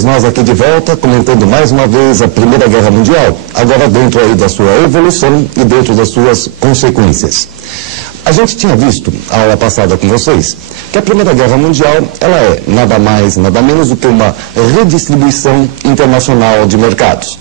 Estamos nós aqui de volta, comentando mais uma vez a Primeira Guerra Mundial, agora dentro aí da sua evolução e dentro das suas consequências. A gente tinha visto, a aula passada com vocês, que a Primeira Guerra Mundial, ela é nada mais, nada menos do que uma redistribuição internacional de mercados,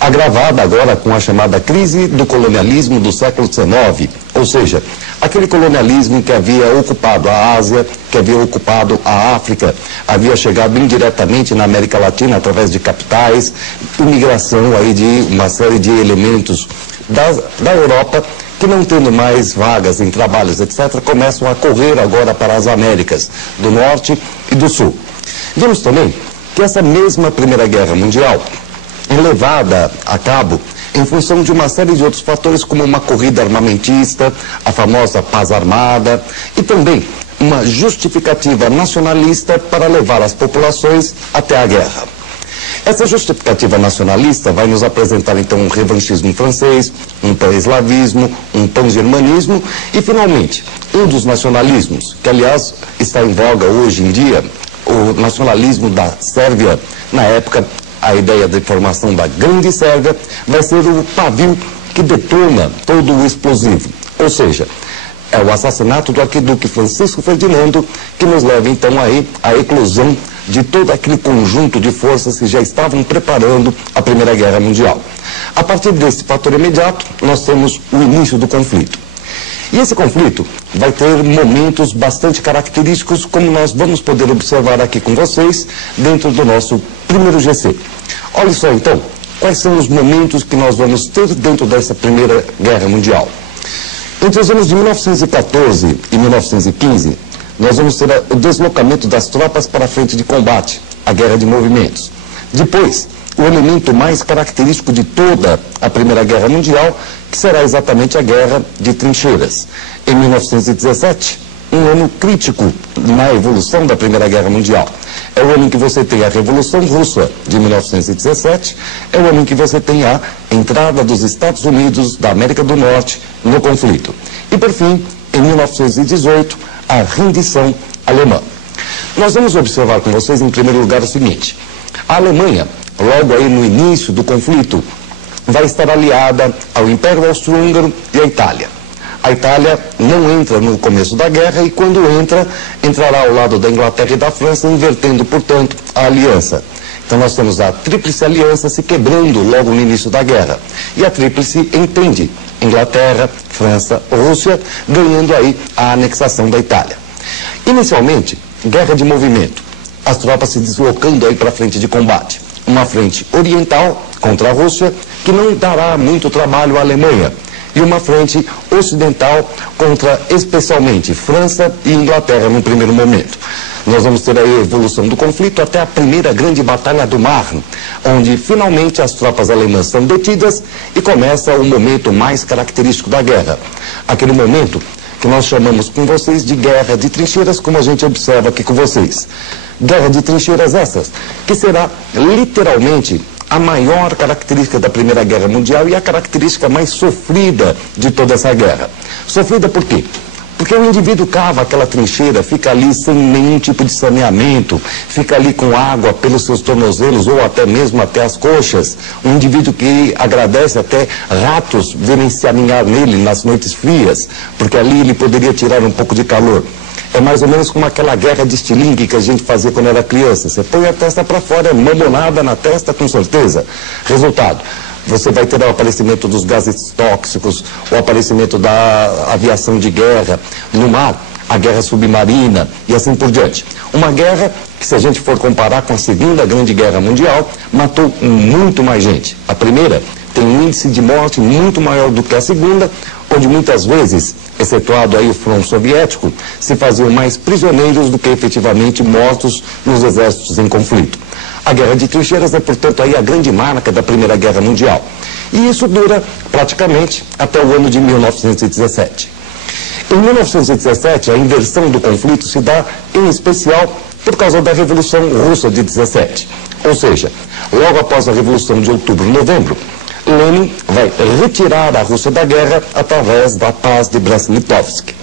agravada agora com a chamada crise do colonialismo do século XIX, ou seja, aquele colonialismo que havia ocupado a Ásia, que havia ocupado a África, havia chegado indiretamente na América Latina através de capitais, imigração aí de uma série de elementos da Europa, que não tendo mais vagas em trabalhos, etc., começam a correr agora para as Américas, do Norte e do Sul. Vimos também que essa mesma Primeira Guerra Mundial é levada a cabo em função de uma série de outros fatores, como uma corrida armamentista, a famosa paz armada, e também uma justificativa nacionalista para levar as populações até a guerra. Essa justificativa nacionalista vai nos apresentar, então, um revanchismo francês, um pan-eslavismo, um pan-germanismo e, finalmente, um dos nacionalismos, que, aliás, está em voga hoje em dia, o nacionalismo da Sérvia, na época, a ideia de formação da Grande Sérvia, vai ser o pavio que detona todo o explosivo. Ou seja, é o assassinato do arquiduque Francisco Ferdinando que nos leva, então, aí à eclosão de todo aquele conjunto de forças que já estavam preparando a Primeira Guerra Mundial. A partir desse fator imediato, nós temos o início do conflito. E esse conflito vai ter momentos bastante característicos, como nós vamos poder observar aqui com vocês, dentro do nosso primeiro GC. Olha só, então, quais são os momentos que nós vamos ter dentro dessa Primeira Guerra Mundial. Entre os anos de 1914 e 1915, nós vamos ter o deslocamento das tropas para a frente de combate, a guerra de movimentos. Depois, o elemento mais característico de toda a Primeira Guerra Mundial, que será exatamente a guerra de trincheiras. Em 1917, um ano crítico na evolução da Primeira Guerra Mundial. É o ano em que você tem a Revolução Russa de 1917, é o ano em que você tem a entrada dos Estados Unidos, da América do Norte, no conflito. E, por fim, em 1918, a rendição alemã. Nós vamos observar com vocês, em primeiro lugar, o seguinte: a Alemanha, logo aí no início do conflito, vai estar aliada ao Império Austro-Húngaro e à Itália. A Itália não entra no começo da guerra e, quando entra, entrará ao lado da Inglaterra e da França, invertendo, portanto, a aliança. Então nós temos a Tríplice Aliança se quebrando logo no início da guerra. E a Tríplice entende Inglaterra, França, Rússia, ganhando aí a anexação da Itália. Inicialmente, guerra de movimento. As tropas se deslocando aí para a frente de combate. Uma frente oriental contra a Rússia, que não dará muito trabalho à Alemanha. E uma frente ocidental contra, especialmente, França e Inglaterra no primeiro momento. Nós vamos ter aí a evolução do conflito até a primeira grande batalha do Marne, onde finalmente as tropas alemãs são detidas e começa o momento mais característico da guerra. Aquele momento que nós chamamos com vocês de guerra de trincheiras, como a gente observa aqui com vocês. Guerra de trincheiras essas, que será literalmente a maior característica da Primeira Guerra Mundial e a característica mais sofrida de toda essa guerra. Sofrida por quê? Porque o indivíduo cava aquela trincheira, fica ali sem nenhum tipo de saneamento, fica ali com água pelos seus tornozelos ou até mesmo até as coxas. Um indivíduo que agradece até ratos virem se aninhar nele nas noites frias, porque ali ele poderia tirar um pouco de calor. É mais ou menos como aquela guerra de estilingue que a gente fazia quando era criança. Você põe a testa para fora, é mamonada na testa com certeza. Resultado: você vai ter o aparecimento dos gases tóxicos, o aparecimento da aviação de guerra no mar, a guerra submarina e assim por diante. Uma guerra que, se a gente for comparar com a Segunda Grande Guerra Mundial, matou muito mais gente. A primeira tem um índice de morte muito maior do que a segunda, onde muitas vezes, excetuado aí o fronte soviético, se faziam mais prisioneiros do que efetivamente mortos nos exércitos em conflito. A Guerra de Trincheiras é, portanto, aí a grande marca da Primeira Guerra Mundial. E isso dura praticamente até o ano de 1917. Em 1917, a inversão do conflito se dá, em especial, por causa da Revolução Russa de 17. Ou seja, logo após a Revolução de Outubro-Novembro, Lenin vai retirar a Rússia da guerra através da paz de Brest-Litovsk.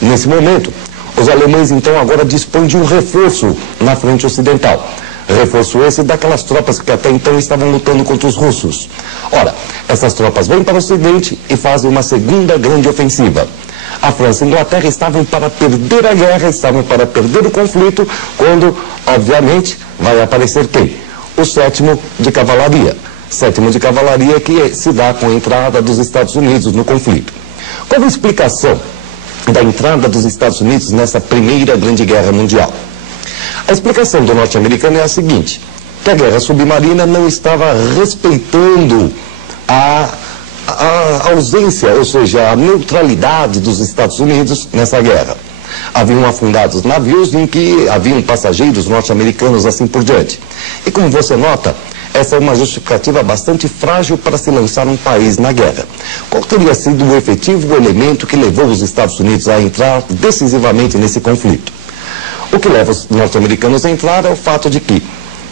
Nesse momento, os alemães então agora dispõem de um reforço na frente ocidental. Reforço esse daquelas tropas que até então estavam lutando contra os russos. Ora, essas tropas vêm para o Ocidente e fazem uma segunda grande ofensiva. A França e a Inglaterra estavam para perder a guerra, estavam para perder o conflito, quando, obviamente, vai aparecer quem? O 7º de Cavalaria. 7º de Cavalaria que se dá com a entrada dos Estados Unidos no conflito. Como explicação da entrada dos Estados Unidos nessa primeira grande guerra mundial? A explicação do norte-americano é a seguinte, que a guerra submarina não estava respeitando a ausência, ou seja, a neutralidade dos Estados Unidos nessa guerra. Haviam afundados navios em que haviam passageiros norte-americanos assim por diante. E como você nota, essa é uma justificativa bastante frágil para se lançar um país na guerra. Qual teria sido o efetivo elemento que levou os Estados Unidos a entrar decisivamente nesse conflito? O que leva os norte-americanos a entrar é o fato de que,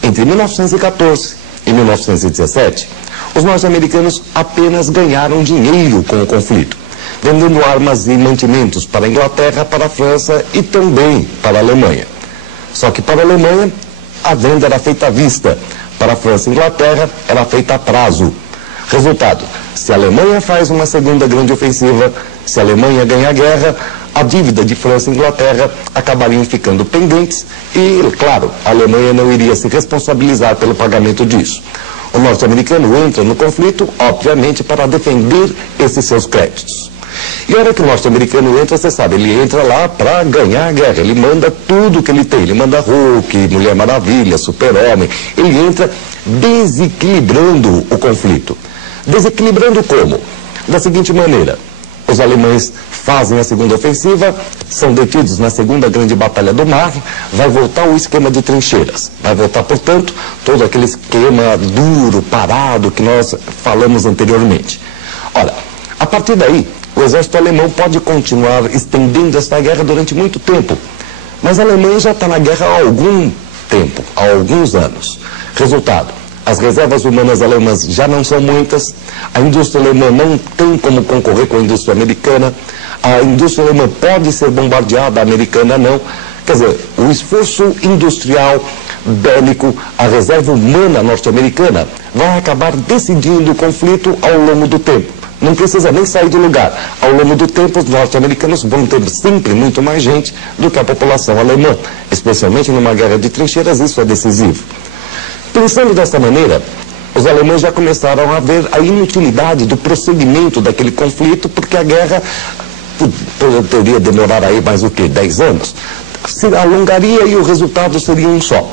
entre 1914 e 1917, os norte-americanos apenas ganharam dinheiro com o conflito, vendendo armas e mantimentos para a Inglaterra, para a França e também para a Alemanha. Só que para a Alemanha, a venda era feita à vista. Para a França e a Inglaterra, era feita a prazo. Resultado, se a Alemanha faz uma segunda grande ofensiva, se a Alemanha ganha a guerra, a dívida de França e Inglaterra acabariam ficando pendentes e, claro, a Alemanha não iria se responsabilizar pelo pagamento disso. O norte-americano entra no conflito, obviamente, para defender esses seus créditos. E a hora que o norte-americano entra, você sabe, ele entra lá para ganhar a guerra. Ele manda tudo que ele tem. Ele manda Hulk, Mulher Maravilha, Super-Homem. Ele entra desequilibrando o conflito. Desequilibrando como? Da seguinte maneira, os alemães fazem a segunda ofensiva, são detidos na segunda grande batalha do mar, vai voltar o esquema de trincheiras. Vai voltar, portanto, todo aquele esquema duro, parado, que nós falamos anteriormente. Ora, a partir daí, o exército alemão pode continuar estendendo esta guerra durante muito tempo. Mas a Alemanha já está na guerra há algum tempo, há alguns anos. Resultado, as reservas humanas alemãs já não são muitas, a indústria alemã não tem como concorrer com a indústria americana, a indústria alemã pode ser bombardeada, a americana não. Quer dizer, o esforço industrial, bélico, a reserva humana norte-americana vai acabar decidindo o conflito ao longo do tempo. Não precisa nem sair do lugar. Ao longo do tempo, os norte-americanos vão ter sempre muito mais gente do que a população alemã. Especialmente numa guerra de trincheiras, isso é decisivo. Pensando desta maneira, os alemães já começaram a ver a inutilidade do prosseguimento daquele conflito, porque a guerra poderia demorar aí mais o quê? 10 anos? Se alongaria e o resultado seria um só.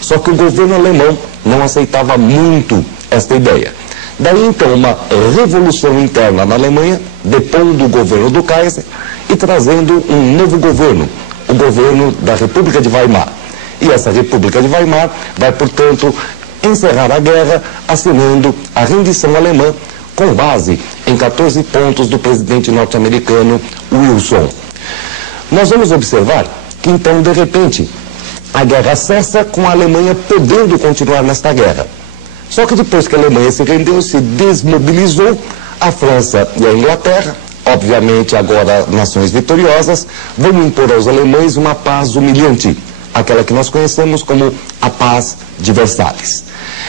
Só que o governo alemão não aceitava muito esta ideia. Daí então uma revolução interna na Alemanha, depondo o governo do Kaiser e trazendo um novo governo, o governo da República de Weimar. E essa República de Weimar vai, portanto, encerrar a guerra assinando a rendição alemã com base em 14 pontos do presidente norte-americano Wilson. Nós vamos observar que então, de repente, a guerra cessa com a Alemanha podendo continuar nesta guerra. Só que depois que a Alemanha se rendeu, se desmobilizou, a França e a Inglaterra, obviamente agora nações vitoriosas, vão impor aos alemães uma paz humilhante, aquela que nós conhecemos como a Paz de Versalhes.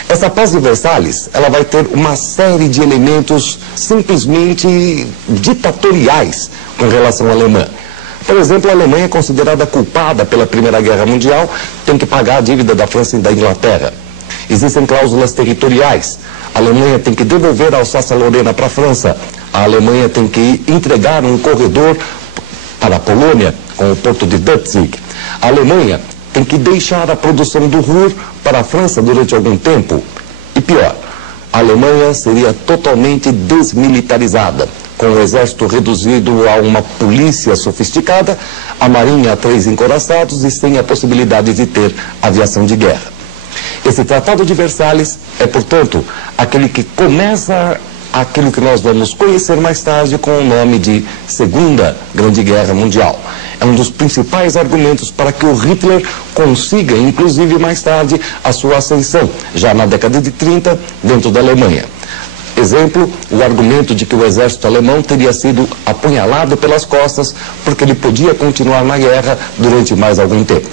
Essa Paz de Versalhes, ela vai ter uma série de elementos simplesmente ditatoriais com relação à Alemanha. Por exemplo, a Alemanha é considerada culpada pela Primeira Guerra Mundial, tem que pagar a dívida da França e da Inglaterra. Existem cláusulas territoriais. A Alemanha tem que devolver a Alsácia-Lorena para a França. A Alemanha tem que entregar um corredor para a Polônia, com o porto de Danzig. A Alemanha tem que deixar a produção do Ruhr para a França durante algum tempo. E pior, a Alemanha seria totalmente desmilitarizada, com o exército reduzido a uma polícia sofisticada, a marinha a 3 encoraçados e sem a possibilidade de ter aviação de guerra. Esse Tratado de Versalhes é, portanto, aquele que começa aquilo que nós vamos conhecer mais tarde com o nome de Segunda Grande Guerra Mundial. É um dos principais argumentos para que o Hitler consiga, inclusive mais tarde, a sua ascensão, já na década de 30, dentro da Alemanha. Exemplo, o argumento de que o exército alemão teria sido apunhalado pelas costas porque ele podia continuar na guerra durante mais algum tempo.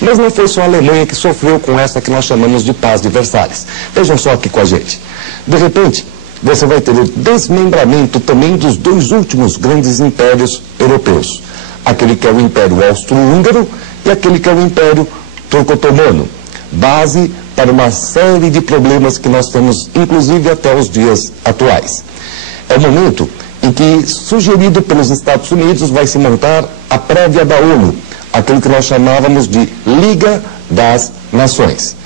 Mas não foi só a Alemanha que sofreu com essa que nós chamamos de Paz de Versalhes. Vejam só aqui com a gente. De repente, você vai ter o desmembramento também dos dois últimos grandes impérios europeus. Aquele que é o Império Austro-Húngaro e aquele que é o Império Turco-Otomano. Base para uma série de problemas que nós temos, inclusive até os dias atuais. É o momento em que, sugerido pelos Estados Unidos, vai se montar a prévia da ONU, aquilo que nós chamávamos de Liga das Nações.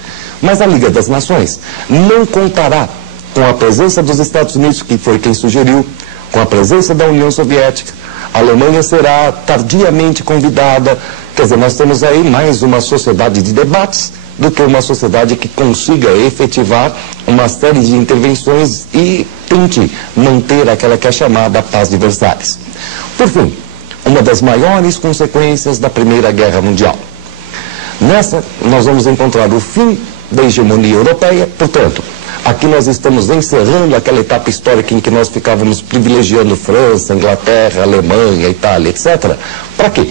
Mas a Liga das Nações não contará com a presença dos Estados Unidos, que foi quem sugeriu, com a presença da União Soviética. A Alemanha será tardiamente convidada. Quer dizer, nós temos aí mais uma sociedade de debates do que uma sociedade que consiga efetivar uma série de intervenções e tente manter aquela que é chamada Paz de Versalhes. Por fim, uma das maiores consequências da Primeira Guerra Mundial. Nessa, nós vamos encontrar o fim da hegemonia europeia. Portanto, aqui nós estamos encerrando aquela etapa histórica em que nós ficávamos privilegiando França, Inglaterra, Alemanha, Itália, etc. Para quê?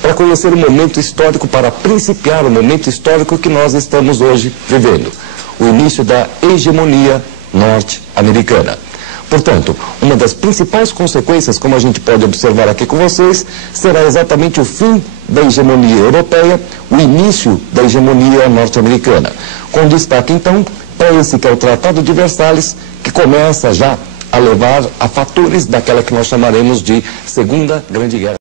Para conhecer o momento histórico, para principiar o momento histórico que nós estamos hoje vivendo. O início da hegemonia norte-americana. Portanto, uma das principais consequências, como a gente pode observar aqui com vocês, será exatamente o fim da hegemonia europeia, o início da hegemonia norte-americana. Com destaque, então, para esse que é o Tratado de Versalhes, que começa já a levar a fatores daquela que nós chamaremos de Segunda Grande Guerra.